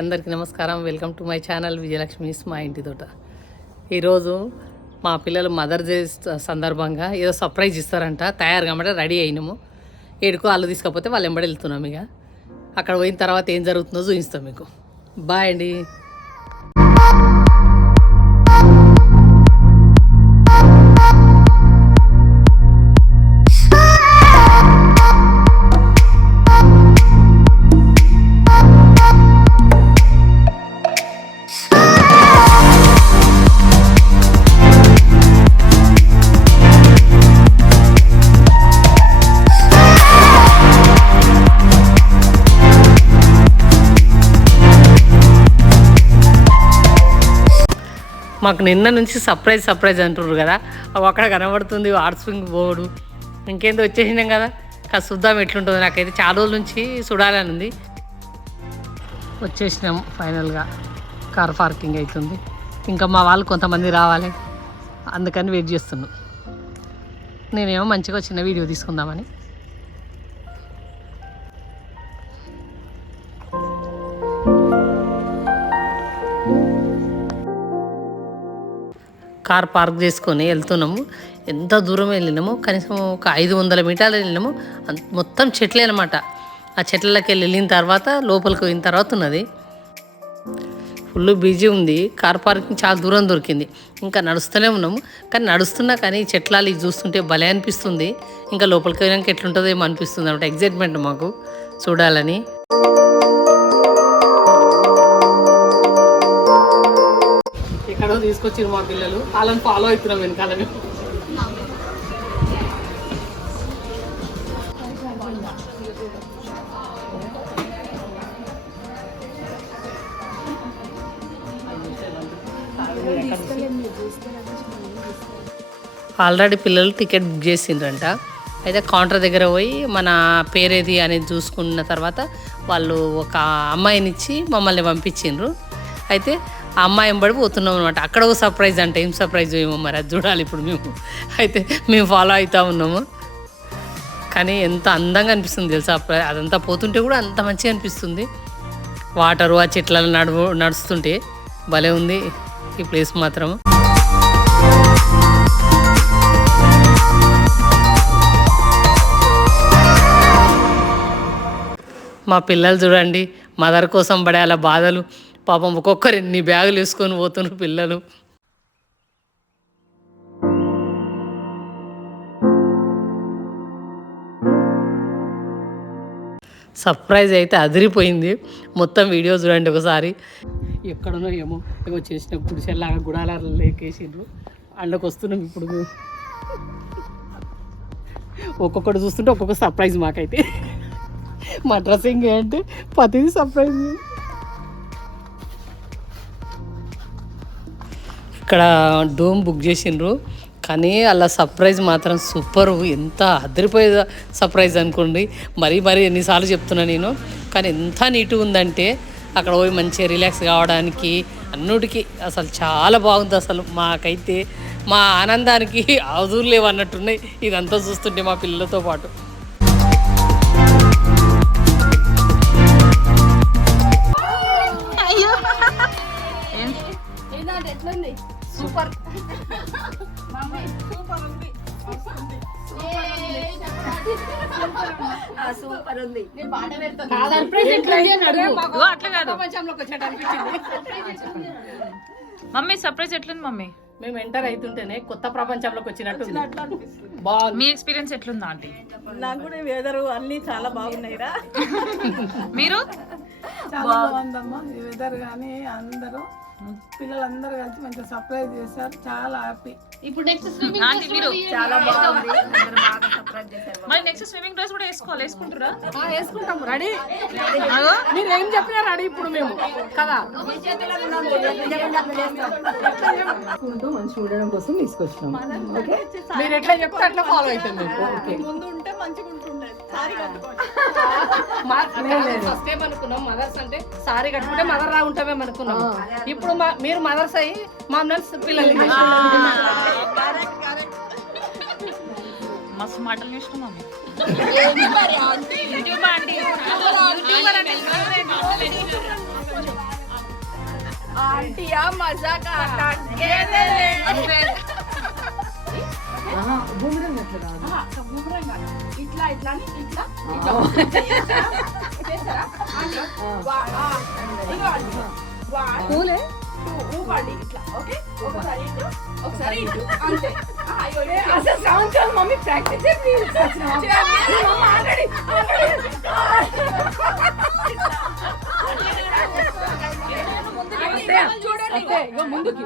అందరికీ నమస్కారం. Welcome to my channel Vijayalakshmi మా ఇంటి తోట. ఈరోజు మా పిల్లలు మదర్ డే సందర్భంగా ఏదో సర్ప్రైజ్ ఇస్తారంట. తయారు కాబట్టి రెడీ అయినాము. ఏడుకో వాళ్ళు తీసుకపోతే వాళ్ళు వెంబడి వెళ్తున్నాం. ఇక అక్కడ పోయిన తర్వాత ఏం జరుగుతుందో చూపిస్తాం మీకు. బాయ్ అండి. మాకు నిన్న నుంచి సర్ప్రైజ్ అంటున్నారు కదా, అవి అక్కడ కనబడుతుంది హాట్ స్ప్రింగ్ బోర్డు. ఇంకేందో వచ్చేసినాం కదా, కాదు చూద్దాం ఎట్లుంటుందో. నాకైతే చాలా రోజుల నుంచి చూడాలని ఉంది. వచ్చేసినాం ఫైనల్గా. కార్ పార్కింగ్ అవుతుంది. ఇంకా మా వాళ్ళు కొంతమంది రావాలి, అందుకని వెయిట్ చేస్తున్నాం. నేనేమో మంచిగా చిన్న వీడియో తీసుకుందామని. కార్ పార్క్ చేసుకొని వెళ్తున్నాము. ఎంత దూరం వెళ్ళినామో, కనీసం ఒక 500 మీటర్లు వెళ్ళినాము. మొత్తం చెట్లే అనమాట. ఆ చెట్లకి వెళ్ళిన తర్వాత లోపలికి పోయిన తర్వాత ఉన్నది. ఫుల్ బిజీ ఉంది. కార్ పార్కింగ్ చాలా దూరం దొరికింది. ఇంకా నడుస్తూనే ఉన్నాము. కానీ నడుస్తున్నా కానీ చెట్లాలు ఇది చూస్తుంటే భలే అనిపిస్తుంది. ఇంకా లోపలికి వెళ్ళాక ఎట్లుంటుందో ఏమో అనిపిస్తుంది అనమాట. ఎగ్జైట్మెంట్ మాకు చూడాలని. ఎక్కడో తీసుకొచ్చారు మా పిల్లలు, వాళ్ళని ఫాలో అవుతున్నాం వెనకాల. ఆల్రెడీ పిల్లలు టికెట్ బుక్ చేసిండ్రంట. అయితే కౌంటర్ దగ్గర పోయి మన పేరేది అనేది చూసుకున్న తర్వాత వాళ్ళు ఒక అమ్మాయినిచ్చి మమ్మల్ని పంపించిండ్రు. అయితే ఆ అమ్మాయి వెంబడి పోతున్నాం అనమాట. అక్కడ ఒక సర్ప్రైజ్ అంటే ఏం సర్ప్రైజ్ ఏమో మరి అది చూడాలి ఇప్పుడు మేము. అయితే మేము ఫాలో అవుతూ ఉన్నాము. కానీ ఎంత అందంగా అనిపిస్తుంది తెలుసా, అదంతా పోతుంటే కూడా అంత మంచిగా అనిపిస్తుంది. వాటరు ఆ చెట్లలో నడుస్తుంటే భలే ఉంది ఈ ప్లేస్ మాత్రం. మా పిల్లలు చూడండి, మదర్ కోసం పడే అలా బాధలు. పాపం ఒక్కొక్కరు ఎన్ని బ్యాగులు వేసుకొని పోతున్నారు పిల్లలు. సర్ప్రైజ్ అయితే అదిరిపోయింది. మొత్తం వీడియో చూడండి ఒకసారి. ఎక్కడనో ఏమో ఏమో చేసిన గుడిసెల్లాగా గుడాలలో లేకేసిండ్రు. అందులోకి వస్తున్నాం ఇప్పుడు మేము. ఒక్కొక్కటి చూస్తుంటే ఒక్కొక్క సర్ప్రైజ్ మాకైతే. మా డ్రెస్సింగ్ అంటే ప్రతిదీ సర్ప్రైజ్. ఇక్కడ డోమ్ బుక్ చేసిండ్రు, కానీ అలా సర్ప్రైజ్ మాత్రం సూపర్. ఎంత అదిరిపోయే సర్ప్రైజ్ అనుకోండి. మరీ ఎన్నిసార్లు చెప్తున్నా నేను. కానీ ఎంత నీట్గా ఉందంటే అక్కడ పోయి మంచిగా రిలాక్స్ కావడానికి అన్నిటికీ అసలు చాలా బాగుంది. అసలు మాకైతే మా ఆనందానికి అవధులు లేవు అన్నట్టున్నాయి ఇదంతా చూస్తుంటే మా పిల్లలతో పాటు. సూపర్ సూపర్ ఉంది. అట్లా కాదు మమ్మీ, సర్ప్రైజ్ ఎట్లుంది మమ్మీ? మేము ఎంటర్ అవుతుంటేనే కొత్త ప్రపంచంలోకి వచ్చినట్టు బాగుంది. మీ ఎక్స్పీరియన్స్ ఎట్లుందా ఆంటీ? నాకు కూడా వెదర్ అన్ని చాలా బాగున్నాయిరా. మీరు? చాలా బాగుందమ్మా ఈ వెదర్. కానీ అందరూ పిల్లలందరూ కలిసి మంచిగా సర్ప్రైజ్ చేశారు. చాలా హ్యాపీ. ఇప్పుడు నెక్స్ట్ ఆంటీ మీరు చాలా బాగుంది. అందరూ బాగా సర్ప్రైజ్ చేశారు. మరి నెక్స్ట్ స్విమ్మింగ్ డ్రెస్ కూడా వేసుకుంటారా? వేసుకుంటాం. రెడీ మీరు ఏం చెప్పినా రెడీ ఇప్పుడు మేము కదా. మంచి చూడడం కోసం తీసుకొచ్చినాం. ఓకే, మీరు ఎట్లా చెప్తే అట్లా ఫాలో అవుతాం మేము. ఓకే, ముందు ఉంటే మంచిగా ఉంటుండే. సారీ కట్టుకోండి. ఫస్ట్ టైం అనుకున్నాం మదర్స్ అంటే సారీ కట్టుకుంటే మదర్ రా ఉంటామేమో అనుకున్నాం. ఇప్పుడు మీరు మదర్స్ అయ్యి మమ్మల్ని పిల్లలు మస్తు మాటలు నేర్చుకున్నాం. ఆంటీయా మజాకా ఇట్లా ఇట్లా అని ఇట్లా చేస్తారా పూలే ఊపండి ఇట్లా ఓకే ఒకసారి ఇటు ఒకసారి ఇటు అంతే అసలు సంవత్సరం మమ్మీ ప్రాక్టీస్ ఆల్రెడీ ముందుకి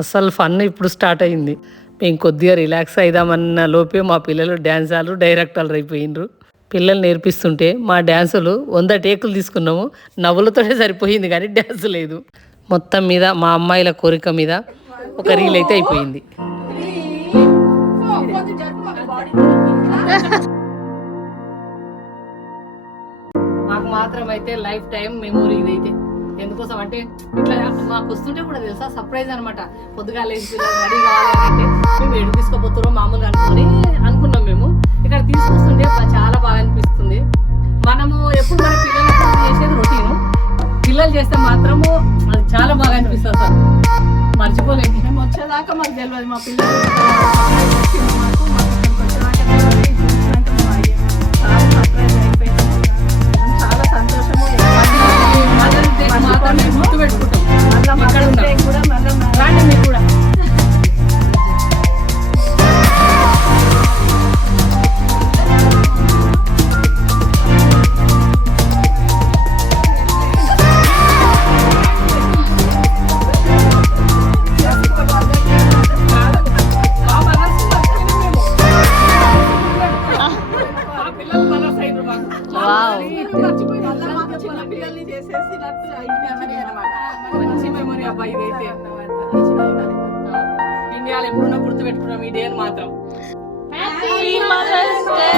అసలు ఫన్ ఇప్పుడు స్టార్ట్ అయింది. మేము కొద్దిగా రిలాక్స్ అయిదామన్న లోపే మా పిల్లలు డ్యాన్సాలు డైరెక్టర్లు అయిపోయినరు. పిల్లలు నేర్పిస్తుంటే మా డ్యాన్సులు 100 టేకులు తీసుకున్నాము. నవ్వులతోనే సరిపోయింది కానీ డ్యాన్స్ లేదు. మొత్తం మీద మా అమ్మాయిల కోరిక మీద ఒక రీల్ అయితే అయిపోయింది. మాకు మాత్రం అయితే లైఫ్ టైం మెమొరీ ఇదైతే. ఎందుకోసం అంటే ఇట్లా మాకు వస్తుంటే కూడా తెలుసా సర్ప్రైజ్ అనమాట. పొద్దుగా లేచి రెడీ కావాలి అంటే మేము ఎడు తీసుకోపోతున్నాం మామూలుగా అనుకున్నాం. మేము ఇక్కడ తీసుకొస్తుంటే చాలా బాగా అనిపిస్తుంది. మనము ఎప్పుడు మన పిల్లలకు చేసేది రొటీను, పిల్లలు చేస్తే మాత్రము అది చాలా బాగా అనిపిస్తుంది. సార్ మర్చిపోలేదు. మేము వచ్చేదాకా మాకు తెలియదు మా పిల్లలు చాలా సంతోషము. గుర్తు పెట్టుకుంటాం రాండి మీరు కూడా. మంచి మెమరీ అబ్బా ఇదైతే. ఇండియాలో ఎప్పుడున్నా గుర్తు పెట్టుకున్నాం ఈ డే మాత్రం. Happy mother's day.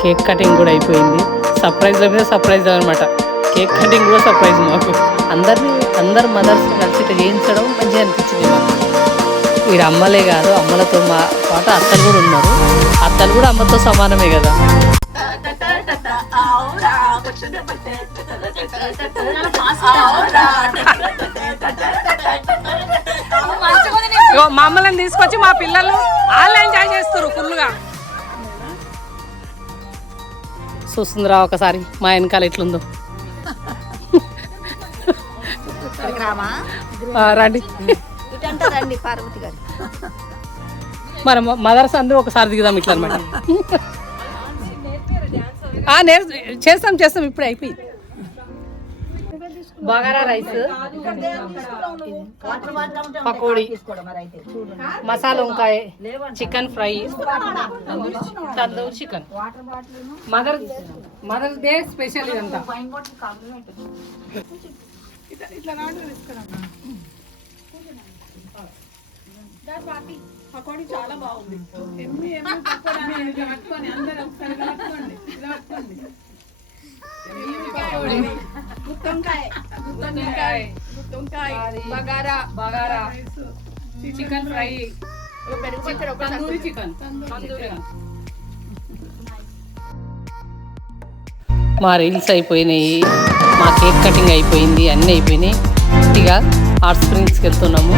Cake cutting కూడా అయిపోయింది. సర్ప్రైజ్ల మీద సర్ప్రైజ్ అనమాట. కేక్ కటింగ్ కూడా సర్ప్రైజ్ మాకు. అందరు మదర్స్ కలిసి ఇట్లా చేయించడం మంచిగా అనిపించింది మాకు. వీడు అమ్మలే కాదు, అమ్మలతో మా పాటు అత్తలు కూడా ఉన్నారు. అత్తలు కూడా అమ్మతో సమానమే కదా. మా అమ్మలను తీసుకొచ్చి మా పిల్లలు వాళ్ళు ఎంజాయ్ చేస్తారు ఫుల్గా. చూస్తుందిరా ఒకసారి మా వెనకాల ఎట్లుందో. రండి మన మదర్స్ అందరూ ఒకసారి దిగుదాం ఇట్లా అనమాట. చేస్తాం ఇప్పుడే అయిపోయింది. బగారా రైస్, పకోడీ, మసాలా వంకాయ, chicken fry, tandoori chicken. Mother's day special ఇదంతా. పకోడీ చాలా బాగుంది. Bagara, chicken fry, tandoori chicken. మా రీల్స్ అయిపోయినాయి, మా కేక్ కటింగ్ అయిపోయింది, అన్నీ అయిపోయినాయి. ఇక హాట్ స్ప్రింగ్స్కి వెళ్తున్నాము.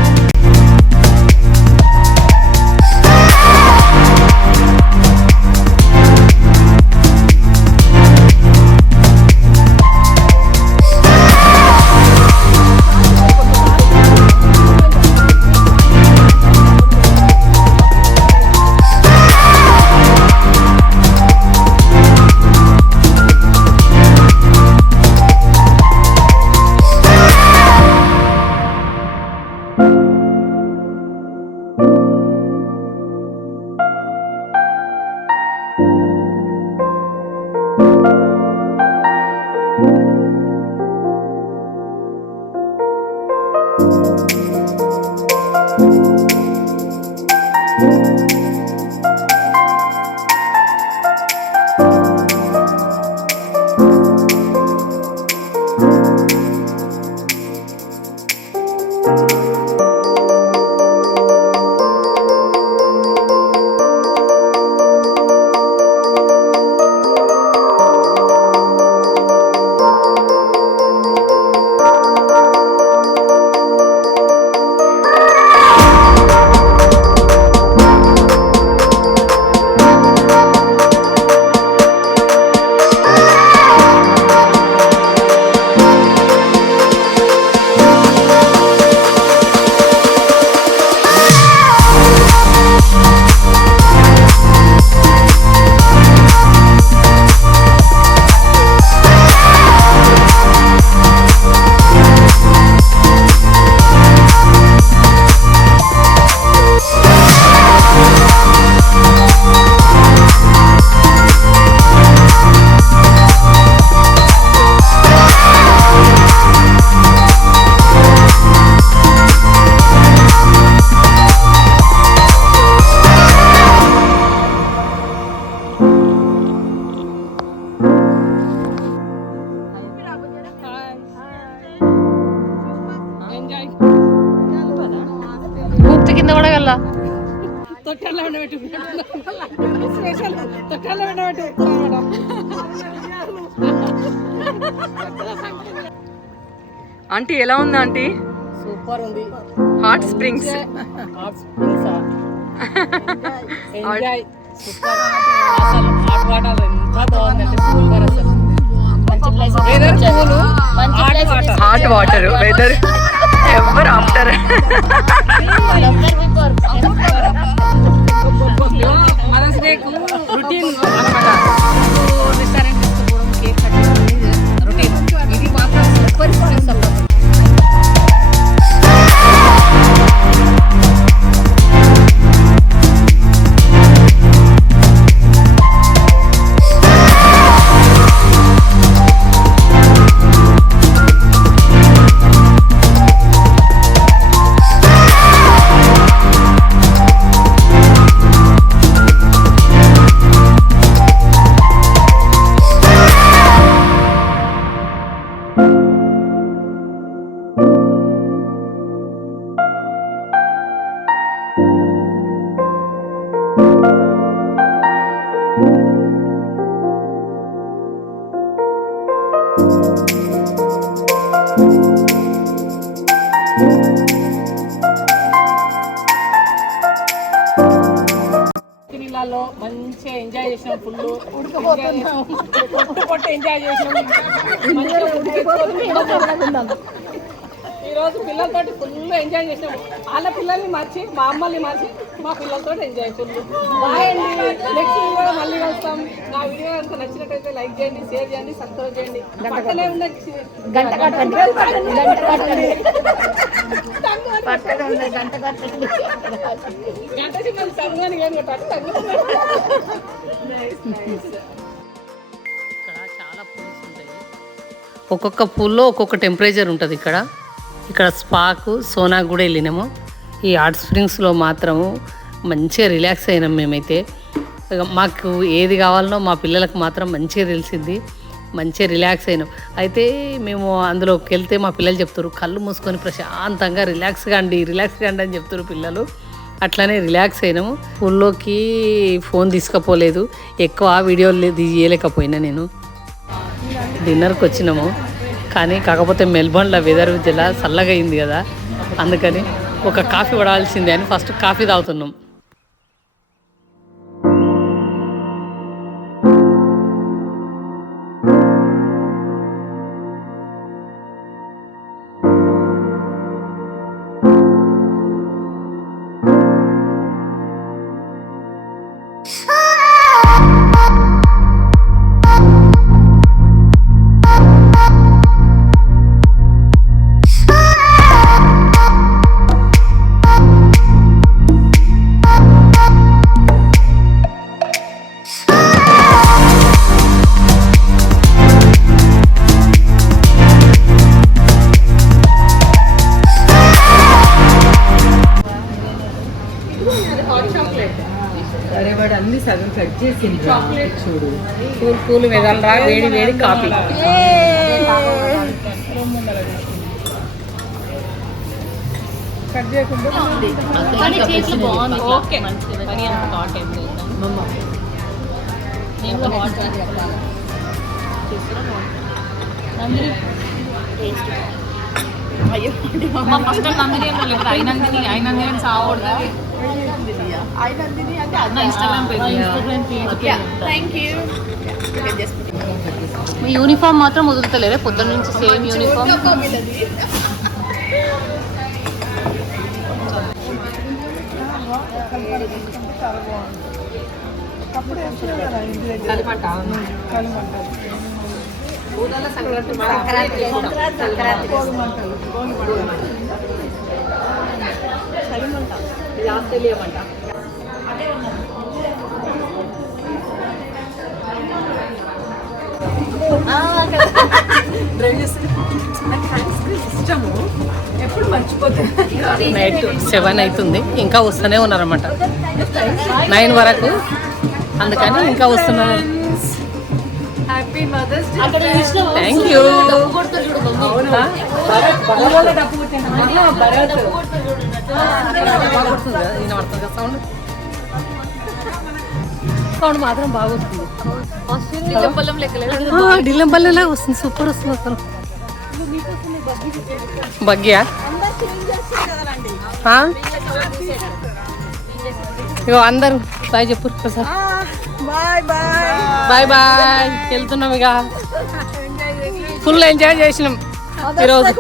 కింద పడగల తొట్టెల్లో ఉండబెట్టు స్పెషల్ తొట్టెల్లో ఉండబెట్టు ఆంటీ ఎలా ఉంది ఆంటీ? సూపర్ ఉంది. Hot springs enjoy super. అసలు హాట్ వాటర్ ఎంత బాగుందంటే సూపర్. అసలు మంచి place. Hot water weather ever after routine అన్నమాట. రెస్టారెంట్ తీసుకోవడం, కేక్ కట్ రొటీన్. ఇది మాత్రం సూపర్ ఎక్స్పీరియన్స్ అన్నమాట. నీళ్ళలో మంచిగా ఎంజాయ్ చేసినాం. ఫుల్ కొట్టు ఎంజాయ్ చేసినాం. ఈరోజు పిల్లలతోటి ఫుల్ ఎంజాయ్ చేసినాం. వాళ్ళ పిల్లల్ని మర్చి మా అమ్మల్ని మర్చి మా పిల్లలతో ఎంజాయ్ ఫుల్. బాయ్ అండి. నెక్స్ట్ వీడియో మళ్ళీ వస్తాం. నా వీడియో కనుక నచ్చినట్టయితే లైక్ చేయండి, షేర్ చేయండి, సబ్స్క్రైబ్ చేయండి. పక్కనే ఉన్న గంట కట్టండి. గంట సింబల్ సంఘాన్ని ఏం కట్టాలి? ఇక్కడ చాలా పూల్స్ ఉంటాయి. ఒక్కొక్క పూల్లో ఒక్కొక్క టెంపరేచర్ ఉంటుంది. ఇక్కడ స్పాకు సోనాకు కూడా వెళ్ళినాము. ఈ హాట్ స్ప్రింగ్స్లో మాత్రము మంచిగా రిలాక్స్ అయినాం మేమైతే. మాకు ఏది కావాలనో మా పిల్లలకు మాత్రం మంచిగా తెలిసింది. మంచిగా రిలాక్స్ అయినాం. అయితే మేము అందులోకి వెళ్తే మా పిల్లలు చెప్తారు, కళ్ళు మూసుకొని ప్రశాంతంగా రిలాక్స్గా అండి అని చెప్తారు పిల్లలు. అట్లానే రిలాక్స్ అయినాము. ఊళ్ళోకి ఫోన్ తీసుకుపోలేదు, ఎక్కువ వీడియోలు తీయలేకపోయినా. నేను డిన్నర్కి వచ్చినాము, కానీ కాకపోతే మెల్బోర్న్లో వెదర్ జల చల్లగా అయింది కదా, అందుకని ఒక కాఫీ పడాల్సిందే అని ఫస్ట్ కాఫీ తాగుతున్నాం. అన్ని సగం కట్ చేసింది. చాక్లెట్ చూడు, కూల్ వెదలరా, వేడి వేడి కాఫీ. కట్ చేయకుండా ఫస్ట్ నందిని అయినందిని సావకూడదు. మీ యూనిఫామ్ మాత్రం వదులుతలేరే పొద్దున్న నుంచి సేమ్ యూనిఫామ్. ఇష్టము ఎప్పుడు మర్చిపోతుంది. నైట్ 7 అవుతుంది, ఇంకా వస్తూనే ఉన్నారన్నమాట 9 వరకు, అందుకని ఇంకా వస్తున్నారు. Happy mother's day. Thank you. డబ్బు భరత్ సౌండ్ సౌండ్ మాత్రం బాగుంటుంది. డిల్లంపల్లిలా వస్తుంది, సూపర్ వస్తుంది అసలు. బగ్గియా ఇగో అందరూ బాయ్ చెప్పు sir. Bye bye. Bye bye, వెళ్తున్నాం ఇక. ఫుల్ ఎంజాయ్ చేసినాం ఈరోజు.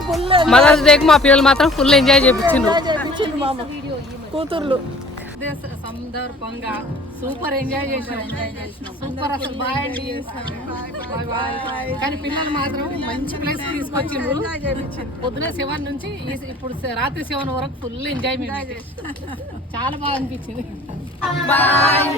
మదర్స్ డేకి మా పిల్లలు మాత్రం ఫుల్ ఎంజాయ్ చేయించిండ్రు. కూతుర్లు సందర్భంగా సూపర్ ఎంజాయ్ చేసినాం. సూపర్ అసలు. బాయ్ అండి, బాయ్ బాయ్. కానీ పిల్లలు మాత్రం మంచి ప్లేస్ తీసుకొచ్చిండ్రు. పొద్దున 7 నుంచి ఇప్పుడు రాత్రి 7 వరకు ఫుల్ ఎంజాయ్మెంట్. చాలా బాగా అనిపించింది. బాయ్.